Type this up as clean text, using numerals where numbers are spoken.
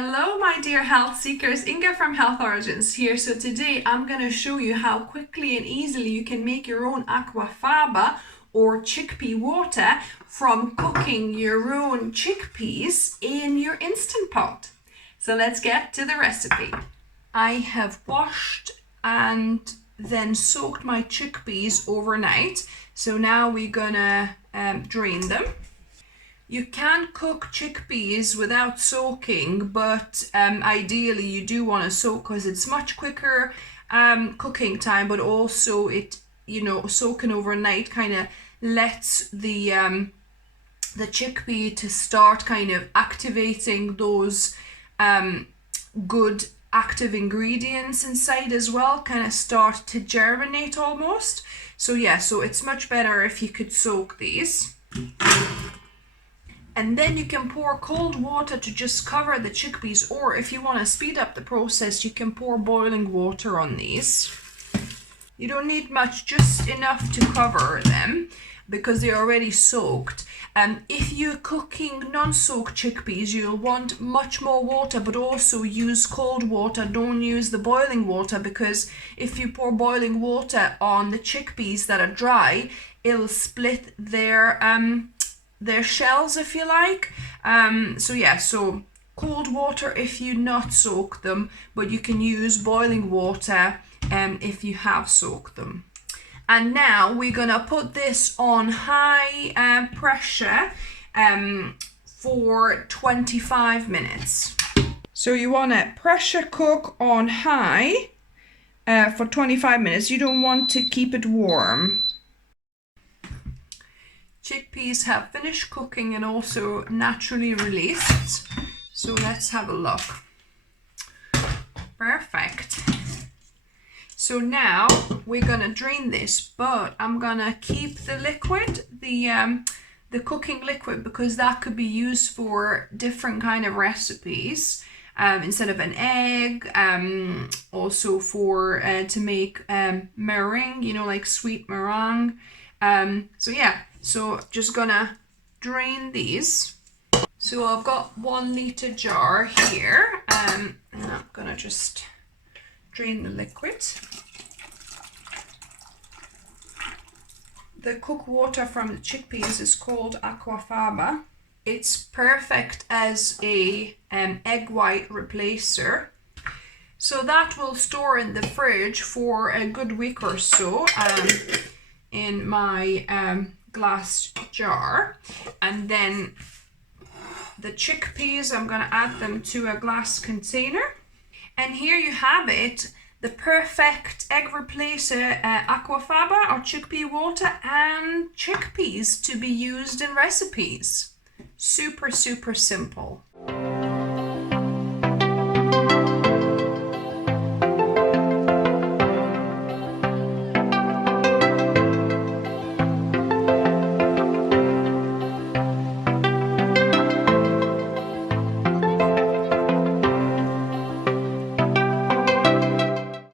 Hello my dear health seekers, Inga from Health Origins here. So today I'm going to show you how quickly and easily you can make your own aquafaba or chickpea water from cooking your own chickpeas in your Instant Pot. So let's get to the recipe. I have washed and then soaked my chickpeas overnight. So now we're gonna drain them. You can cook chickpeas without soaking, but ideally you do want to soak because it's much quicker cooking time, but also soaking overnight kind of lets the chickpea to start kind of activating those good active ingredients inside as well, kind of start to germinate almost. So yeah, so it's much better if you could soak these. And then you can pour cold water to just cover the chickpeas, or if you want to speed up the process, you can pour boiling water on these. You don't need much, just enough to cover them because they're already soaked. If you're cooking non-soaked chickpeas, you'll want much more water, but also use cold water. Don't use the boiling water, because if you pour boiling water on the chickpeas that are dry, it'll split their shells, if you like. So cold water if you not soak them, but you can use boiling water if you have soaked them. And now we're gonna put this on high pressure for 25 minutes. So you want to pressure cook on high for 25 minutes. You don't want to keep it warm. Chickpeas have finished cooking and also naturally released. So let's have a look. Perfect. So now we're gonna drain this, but I'm gonna keep the liquid, the cooking liquid, because that could be used for different kind of recipes. Instead of an egg, also for to make meringue, like sweet meringue. So just gonna drain these. So I've got 1 liter jar here, and I'm gonna just drain the liquid. The cooked water from the chickpeas is called Aquafaba. It's perfect as a egg white replacer. So that will store in the fridge for a good week or so in my glass jar. And then the chickpeas, I'm going to add them to a glass container. And here you have it, the perfect egg replacer aquafaba or chickpea water and chickpeas to be used in recipes. Super, super simple.